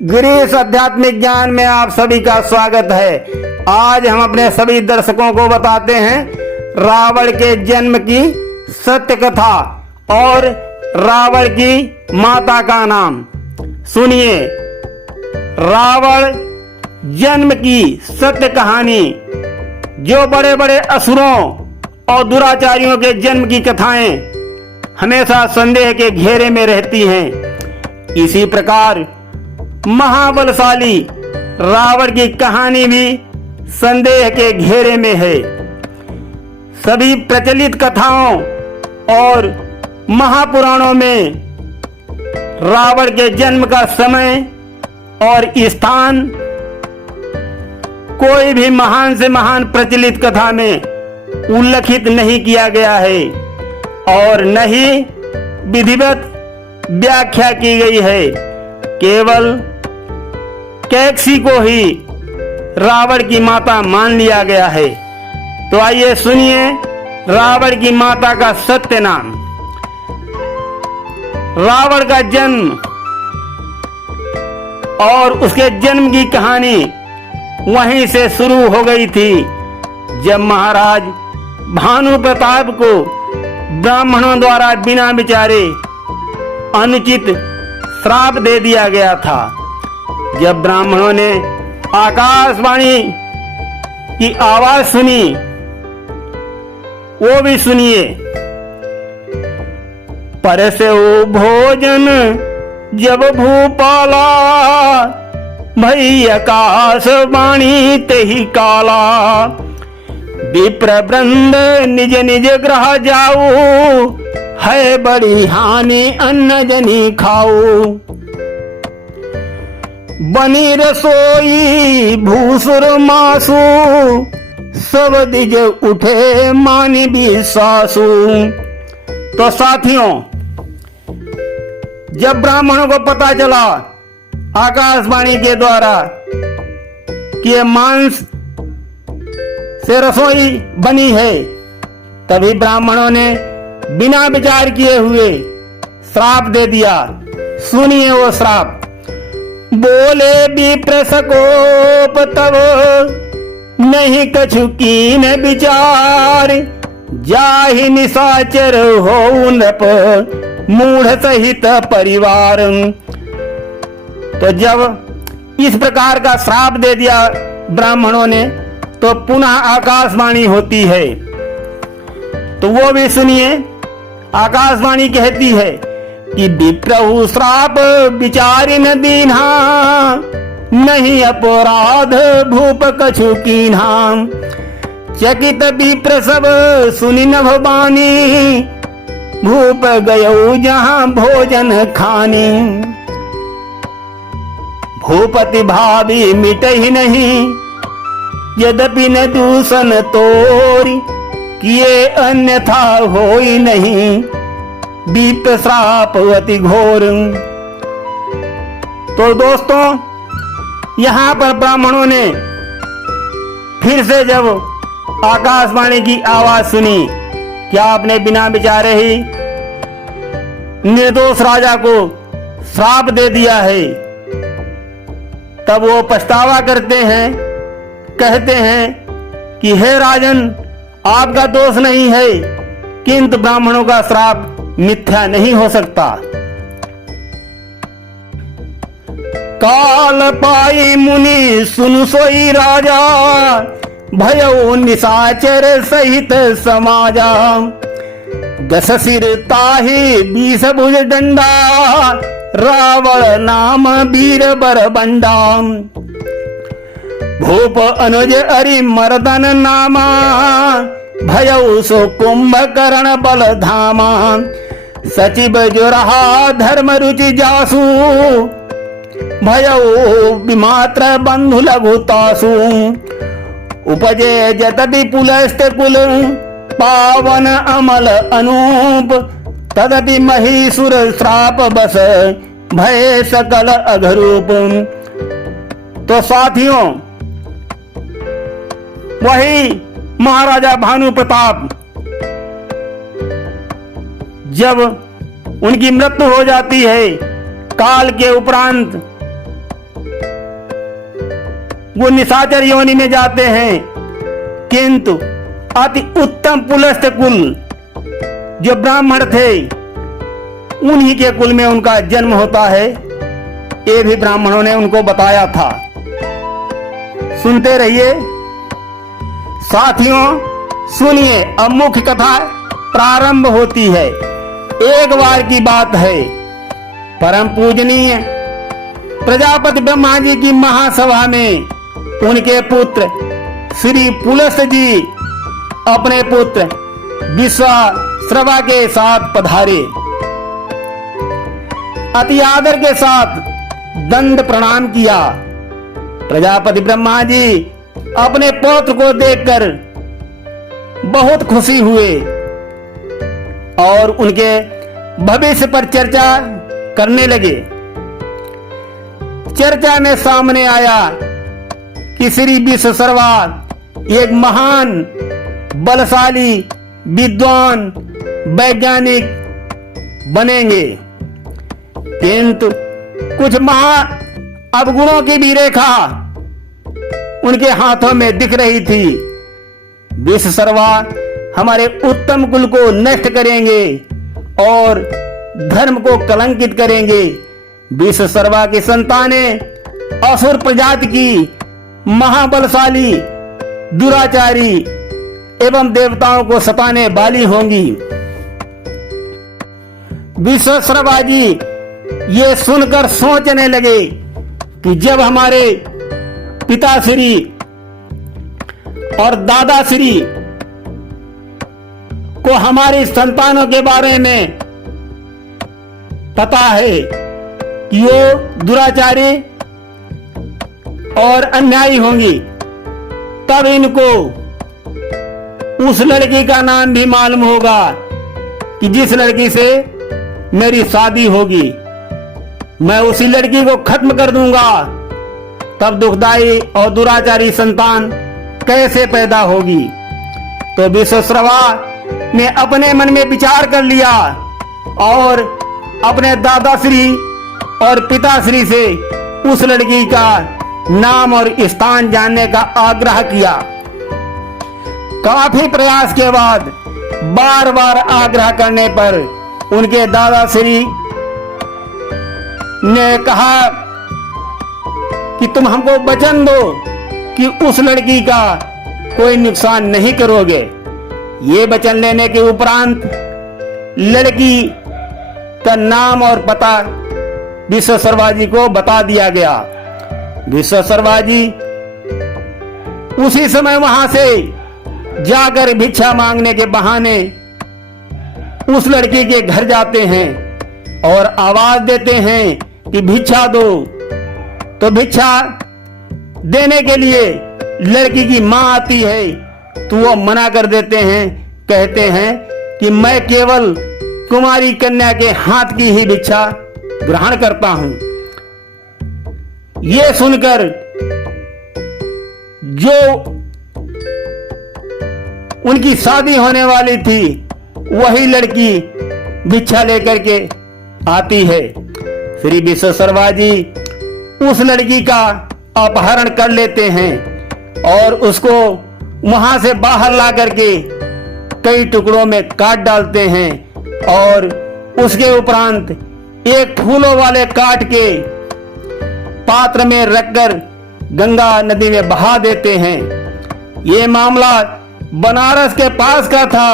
गिरीश आध्यात्मिक ज्ञान में आप सभी का स्वागत है। आज हम अपने सभी दर्शकों को बताते हैं रावण के जन्म की सत्य कथा और रावण की माता का नाम। सुनिए रावण जन्म की सत्य कहानी। जो बड़े बड़े असुरों और दुराचारियों के जन्म की कथाएं हमेशा संदेह के घेरे में रहती हैं, इसी प्रकार महाबलशाली रावण की कहानी भी संदेह के घेरे में है। सभी प्रचलित कथाओं और महापुराणों में रावण के जन्म का समय और स्थान कोई भी महान से महान प्रचलित कथा में उल्लेखित नहीं किया गया है और न ही विधिवत व्याख्या की गई है। केवल कैकसी को ही रावण की माता मान लिया गया है। तो आइए सुनिए रावण की माता का सत्य नाम। रावण का जन्म और उसके जन्म की कहानी वहीं से शुरू हो गई थी जब महाराज भानु प्रताप को ब्राह्मणों द्वारा बिना विचारे अनुचित श्राप दे दिया गया था। जब ब्राह्मणों ने आकाशवाणी की आवाज सुनी, वो भी सुनिए। परसे भोजन जब भूपाला, भई आकाशवाणी ते ही काला। विप्र वृंद निज निज ग्रह जाऊ, है बड़ी हानि अन्न जनी खाऊ। बनी रसोई भूसुर मासु, सब दिज उठे मानी भी सासु। तो साथियों, जब ब्राह्मणों को पता चला आकाशवाणी के द्वारा कि ये मांस से रसोई बनी है, तभी ब्राह्मणों ने बिना विचार किए हुए श्राप दे दिया। सुनिए वो श्राप। बोले विप्र सकोप तब, नहीं कछु कीन विचार। जाहि निशाचर हो नृप, मूढ़ सहित परिवार। तो जब इस प्रकार का श्राप दे दिया ब्राह्मणों ने, तो पुनः आकाशवाणी होती है। तो वो भी सुनिए। आकाशवाणी कहती है कि विप्रहु श्राप विचारि न दीन्हा, नहीं अपराध भूप कछु कीन्हा। चकित विप्र सब सुनि नभ बानी, भूप गयौ जहां भोजन खानी। भूपति भावी मिटहि नहीं, यद्यपि न दूषण तोरी। किए अन्यथा होई नहीं, विप्र श्राप अति घोर। तो दोस्तों, यहाँ पर ब्राह्मणों ने फिर से जब आकाशवाणी की आवाज सुनी, क्या आपने बिना विचारे ही निर्दोष राजा को श्राप दे दिया है, तब वो पछतावा करते हैं, कहते हैं कि हे राजन, आपका दोष नहीं है, किंतु ब्राह्मणों का श्राप मिथ्या नहीं हो सकता। काल पाई मुनि सुनु सोई राजा, भयउ निशाचर सहित समाजा। दस सिर ताहि 20 भुज डंडा, रावण नाम वीर बर बंडा। भूप अनुज अरि मर्दन नामा, भयउ सो कुंभकर्ण बल धामा। सचिव जो रहा धर्म रुचि जासु, भयउ विमात्र बंधु लघुतासु। उपजे जत विपुलस्त कुल, पावन अमल अनूप। तदपि महीसुर श्राप बस, भय सकल अघरूप। तो साथियों, वही महाराजा भानु प्रताप जब उनकी मृत्यु हो जाती है, काल के उपरांत वो निशाचर योनि में जाते हैं, किंतु अति उत्तम पुलस्त कुल जो ब्राह्मण थे उन्हीं के कुल में उनका जन्म होता है। ये भी ब्राह्मणों ने उनको बताया था। सुनते रहिए साथियों, सुनिए अब मुख्य कथा प्रारंभ होती है। एक बार की बात है, परम पूजनीय प्रजापति ब्रह्मा जी की महासभा में उनके पुत्र श्री पुलस्त जी अपने पुत्र विश्वाश्रवा के साथ पधारे। अति आदर के साथ दंड प्रणाम किया। प्रजापति ब्रह्मा जी अपने पौत्र को देखकर बहुत खुशी हुए और उनके भविष्य पर चर्चा करने लगे। चर्चा में सामने आया कि श्री विश्वाश्रवा एक महान बलशाली विद्वान वैज्ञानिक बनेंगे, किंतु कुछ महा अवगुणों की भी रेखा उनके हाथों में दिख रही थी। विश्वाश्रवा हमारे उत्तम कुल को नष्ट करेंगे और धर्म को कलंकित करेंगे। विश्वाश्रवा की संतानें असुर प्रजाति की महाबलशाली, दुराचारी एवं देवताओं को सताने वाली होंगी। विश्वाश्रवा जी ये सुनकर सोचने लगे कि जब हमारे पिताश्री और दादाश्री को हमारी संतानों के बारे में पता है कि वो दुराचारी और अन्यायी होंगी, तब इनको उस लड़की का नाम भी मालूम होगा कि जिस लड़की से मेरी शादी होगी। मैं उसी लड़की को खत्म कर दूंगा, तब दुखदाई और दुराचारी संतान कैसे पैदा होगी। तो विश्वाश्रवा ने अपने मन में विचार कर लिया और अपने दादाश्री और पिताश्री से उस लड़की का नाम और स्थान जानने का आग्रह किया। काफी प्रयास के बाद बार बार आग्रह करने पर उनके दादाश्री ने कहा कि तुम हमको वचन दो कि उस लड़की का कोई नुकसान नहीं करोगे। ये वचन लेने के उपरांत लड़की का नाम और पता विश्वाश्रवा जी को बता दिया गया। विश्वाश्रवा जी उसी समय वहां से जाकर भिक्षा मांगने के बहाने उस लड़की के घर जाते हैं और आवाज देते हैं कि भिक्षा दो। तो भिक्षा देने के लिए लड़की की मां आती है तो वो मना कर देते हैं, कहते हैं कि मैं केवल कुमारी कन्या के हाथ की ही भिक्षा ग्रहण करता हूं। ये सुनकर जो उनकी शादी होने वाली थी वही लड़की भिक्षा लेकर के आती है। श्री विश्वाश्रवा जी उस लड़की का अपहरण कर लेते हैं और उसको वहां से बाहर ला करके कई टुकड़ों में काट डालते हैं और उसके उपरांत एक फूलों वाले काट के पात्र में रखकर गंगा नदी में बहा देते हैं। ये मामला बनारस के पास का था।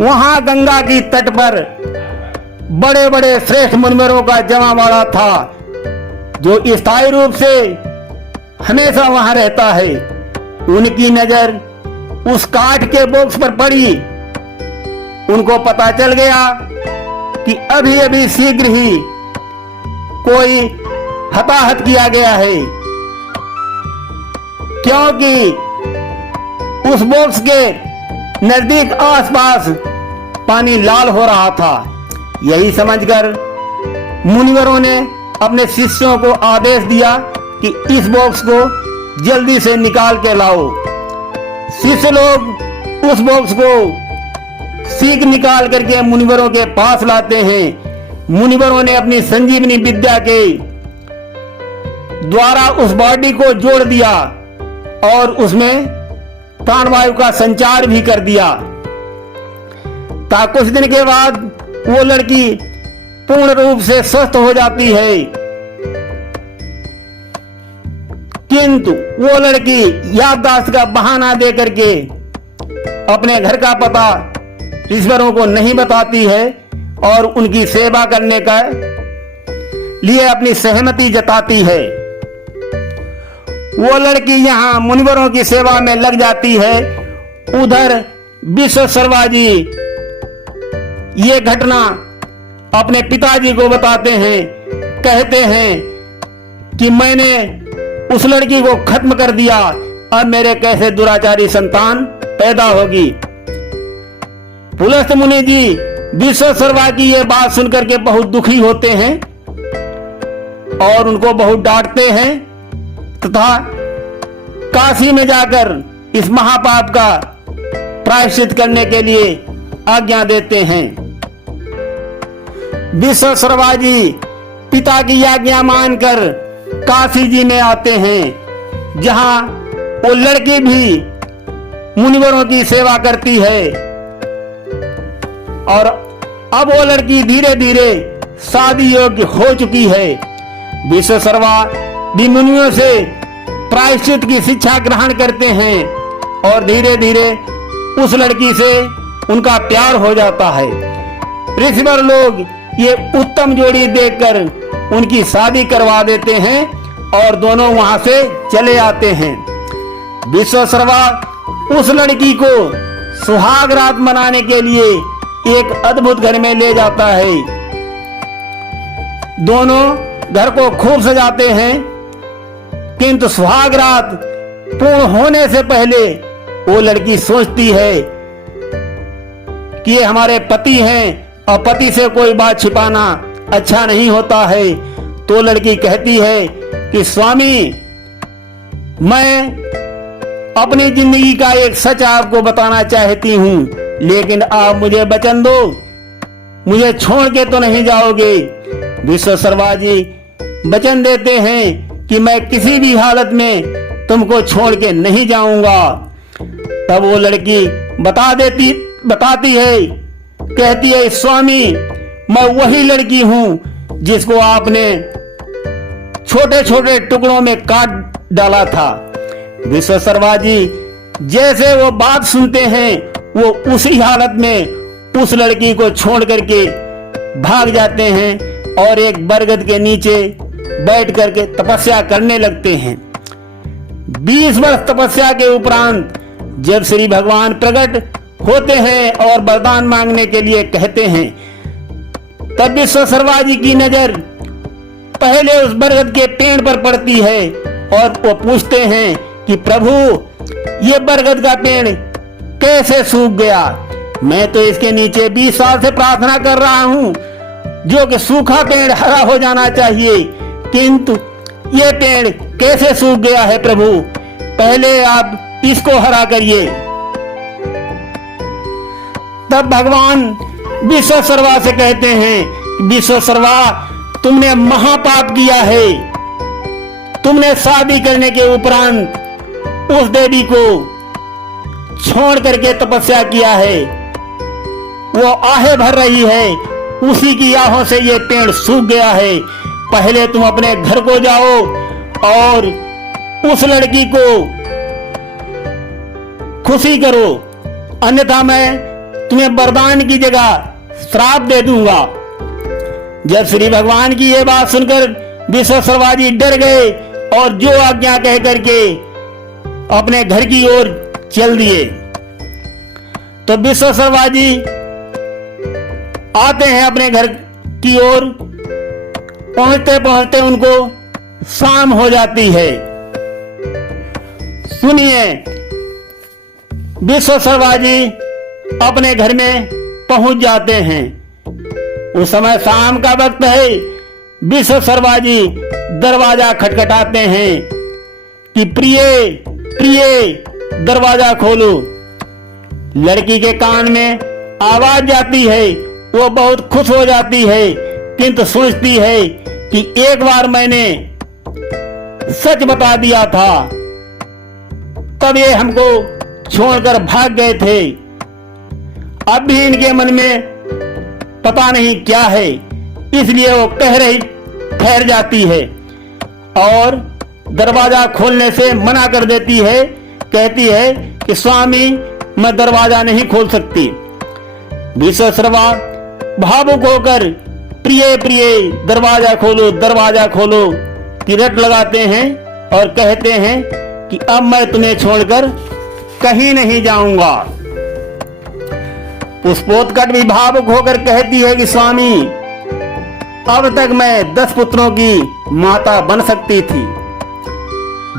वहां गंगा की तट पर बड़े बड़े श्रेष्ठ मुनिवरों का जमावड़ा था जो स्थायी रूप से हमेशा वहां रहता है। उनकी नजर उस काठ के बॉक्स पर पड़ी। उनको पता चल गया कि अभी अभी शीघ्र ही कोई हताहत किया गया है, क्योंकि उस बॉक्स के नजदीक आसपास पानी लाल हो रहा था। यही समझकर मुनिवरों ने अपने शिष्यों को आदेश दिया कि इस बॉक्स को जल्दी से निकाल के लाओ। शिष्य लोग उस बॉक्स को सीख निकाल करके मुनिवरों के पास लाते हैं। मुनिवरों ने अपनी संजीवनी विद्या के द्वारा उस बॉडी को जोड़ दिया और उसमें प्राणवायु का संचार भी कर दिया। कुछ दिन के बाद वो लड़की पूर्ण रूप से स्वस्थ हो जाती है, किंतु वो लड़की याददाश्त का बहाना दे करके अपने घर का पता ईश्वरों को नहीं बताती है और उनकी सेवा करने का लिए अपनी सहमति जताती है। वो लड़की यहाँ मुनिवरों की सेवा में लग जाती है। उधर विश्वशर्मा जी ये घटना अपने पिताजी को बताते हैं, कहते हैं कि मैंने उस लड़की को खत्म कर दिया, अब मेरे कैसे दुराचारी संतान पैदा होगी। पुलस्त मुनि जी विश्वशर्मा की ये बात सुनकर के बहुत दुखी होते हैं और उनको बहुत डांटते हैं तथा काशी में जाकर इस महापाप का प्रायश्चित करने के लिए आज्ञा देते हैं। विश्वशर्मा जी पिता की आज्ञा मानकर काशी जी में आते हैं, जहां वो लड़की भी मुनिवरों की सेवा करती है और अब वो लड़की धीरे धीरे शादी योग्य हो चुकी है। विश्वशर्मा भी मुनियों से प्रायश्चित की शिक्षा ग्रहण करते हैं और धीरे धीरे उस लड़की से उनका प्यार हो जाता है। ऋषिवर लोग ये उत्तम जोड़ी देखकर उनकी शादी करवा देते हैं और दोनों वहां से चले आते हैं। विश्वशर्मा उस लड़की को सुहाग रात मनाने के लिए एक अद्भुत घर में ले जाता है। दोनों घर को खूब सजाते हैं, किंतु सुहाग रात पूर्ण होने से पहले वो लड़की सोचती है कि ये हमारे पति हैं और पति से कोई बात छिपाना अच्छा नहीं होता है। तो लड़की कहती है कि स्वामी, मैं अपनी जिंदगी का एक सच आपको बताना चाहती हूँ, लेकिन आप मुझे वचन दो, मुझे छोड़ के तो नहीं जाओगे। विश्वशर्मा जी वचन देते हैं कि मैं किसी भी हालत में तुमको छोड़ के नहीं जाऊंगा। तब वो लड़की बताती है, कहती है, स्वामी, मैं वही लड़की हूं जिसको आपने छोटे छोटे टुकड़ों में काट डाला था। विश्वशर्मा जी जैसे वो बात सुनते हैं, वो उसी हालत में उस लड़की को छोड़ करके भाग जाते हैं और एक बरगद के नीचे बैठ करके तपस्या करने लगते हैं। 20 वर्ष तपस्या के उपरांत जब श्री भगवान प्रकट होते हैं और वरदान मांगने के लिए कहते हैं, तब विश्वशर्मा जी की नजर पहले उस बरगद के पेड़ पर पड़ती है और वो पूछते हैं कि प्रभु, ये बरगद का पेड़ कैसे सूख गया? मैं तो इसके नीचे 20 साल से प्रार्थना कर रहा हूँ, जो कि सूखा पेड़ हरा हो जाना चाहिए, किंतु ये पेड़ कैसे सूख गया है प्रभु? पहले आप इसको हरा करिए। तब भगवान विश्वशर्मा से कहते हैं, विश्वशर्मा, तुमने महापाप किया है। तुमने शादी करने के उपरांत उस देवी को छोड़ करके तपस्या किया है। वो आहें भर रही है, उसी की आहों से ये पेड़ सूख गया है। पहले तुम अपने घर को जाओ और उस लड़की को खुशी करो, अन्यथा मैं तुम्हें वरदान की जगह श्राप दे दूंगा। जब श्री भगवान की ये बात सुनकर विश्वशर्मा जी डर गए और जो आज्ञा कह करके अपने घर की ओर चल दिए। तो विश्वशर्मा जी आते हैं अपने घर की ओर, पहुंचते पहुंचते उनको शाम हो जाती है। सुनिए, विश्वशर्मा जी अपने घर में पहुंच जाते हैं। उस समय शाम का वक्त है। विश्वशर्मा जी दरवाजा खटखटाते हैं कि प्रिय प्रिय दरवाजा खोलो। लड़की के कान में आवाज जाती है, वो बहुत खुश हो जाती है, किंतु सोचती है कि एक बार मैंने सच बता दिया था, तब ये हमको छोड़कर भाग गए थे। अब भी इनके मन में पता नहीं क्या है, इसलिए वो कह रही ठहर जाती है और दरवाजा खोलने से मना कर देती है। कहती है कि स्वामी, मैं दरवाजा नहीं खोल सकती। विश्वश्रवा भावुक होकर प्रिय प्रिय दरवाजा खोलो, दरवाजा खोलो की रट लगाते हैं और कहते हैं कि अब मैं तुम्हें छोड़कर कहीं नहीं जाऊंगा। पुष्पोत्कट भी भावुक होकर कहती है कि स्वामी, अब तक मैं 10 पुत्रों की माता बन सकती थी,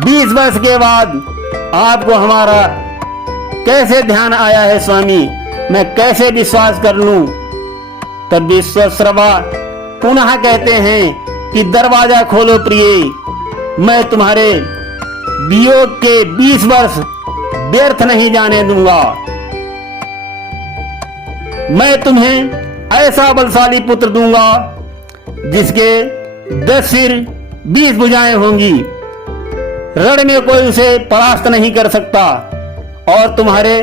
20 वर्ष के बाद आपको हमारा कैसे ध्यान आया है स्वामी, मैं कैसे विश्वास कर लूं। तब विश्वश्रवा पुनः कहते हैं कि दरवाजा खोलो प्रिय, मैं तुम्हारे वियोग के 20 वर्ष व्यर्थ नहीं जाने दूंगा। मैं तुम्हें ऐसा बलशाली पुत्र दूंगा जिसके 10 सिर 20 भुजाएं होंगी, रण में कोई उसे परास्त नहीं कर सकता और तुम्हारे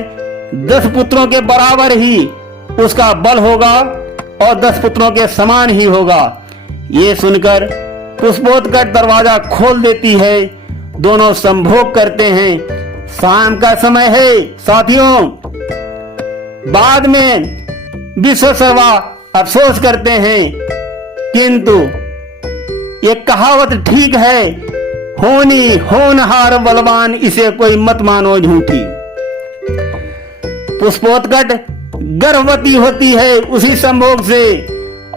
10 पुत्रों के बराबर ही उसका बल होगा और 10 पुत्रों के समान ही होगा। ये सुनकर पुष्पोत्कट दरवाजा खोल देती है। दोनों संभोग करते हैं। शाम का समय है साथियों। बाद में विश्वश्रवा अफसोस करते हैं, किंतु ये कहावत ठीक है, होनी होनहार बलवान, इसे कोई मत मानो झूठी। पुष्पोत्कट गर्भवती होती है उसी संभोग से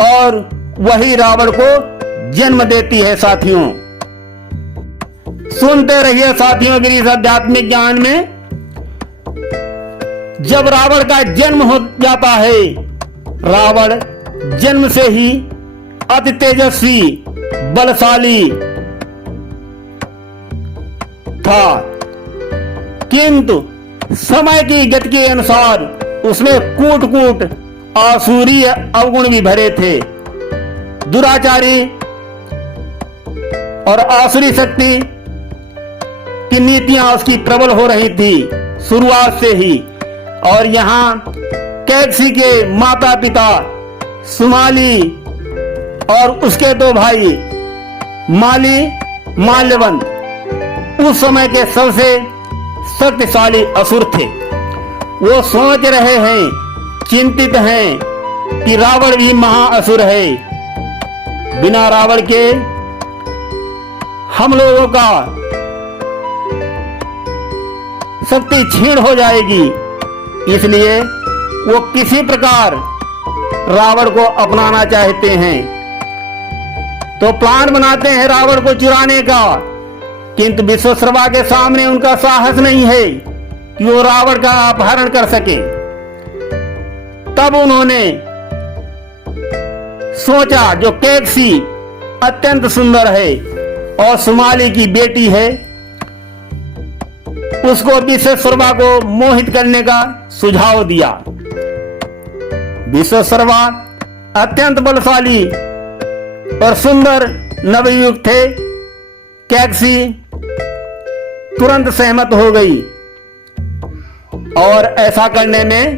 और वही रावण को जन्म देती है। साथियों सुनते रहिए साथियों गिरीश आध्यात्मिक ज्ञान में। जब रावण का जन्म हो जाता है, रावण जन्म से ही अति तेजस्वी बलशाली था, किंतु समय की गति के अनुसार उसमें कूट कूट आसुरी अवगुण भी भरे थे। दुराचारी और आसुरी शक्ति की नीतियां उसकी प्रबल हो रही थी शुरुआत से ही। और यहाँ कैकसी के माता पिता सुमाली और उसके 2 भाई माली माल्यवंत उस समय के सबसे शक्तिशाली असुर थे। वो सोच रहे हैं, चिंतित हैं कि रावण भी महाअसुर है, बिना रावण के हम लोगों का शक्ति क्षीण हो जाएगी। इसलिए वो किसी प्रकार रावण को अपनाना चाहते हैं, तो प्लान बनाते हैं रावण को चुराने का। किंतु विश्वश्रवा के सामने उनका साहस नहीं है कि वो रावण का अपहरण कर सके। तब उन्होंने सोचा, जो कैकसी अत्यंत सुंदर है और सुमाली की बेटी है, उसको विश्वश्रवा को मोहित करने का सुझाव दिया। विश्वश्रवा अत्यंत बलशाली और सुंदर नवयुवक थे। कैकसी तुरंत सहमत हो गई और ऐसा करने में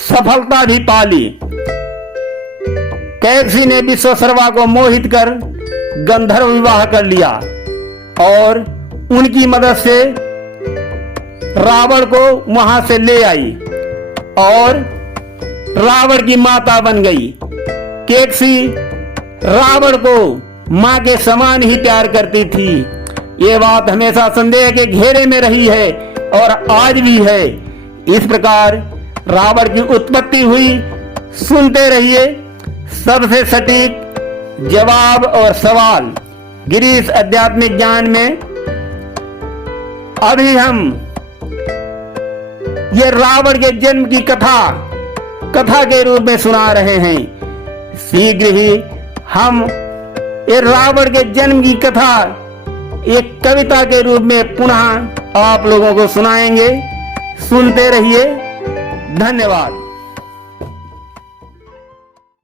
सफलता भी पा ली। कैकसी ने विश्वश्रवा को मोहित कर गंधर्व विवाह कर लिया और उनकी मदद से रावण को वहां से ले आई और रावण की माता बन गई। कैकसी रावण को मां के समान ही प्यार करती थी। ये बात हमेशा संदेह के घेरे में रही है और आज भी है। इस प्रकार रावण की उत्पत्ति हुई। सुनते रहिए सबसे सटीक जवाब और सवाल गिरीश आध्यात्मिक ज्ञान में। अभी हम ये रावण के जन्म की कथा के रूप में सुना रहे हैं। शीघ्र ही हम ये रावण के जन्म की कथा एक कविता के रूप में पुनः आप लोगों को सुनाएंगे। सुनते रहिए। धन्यवाद।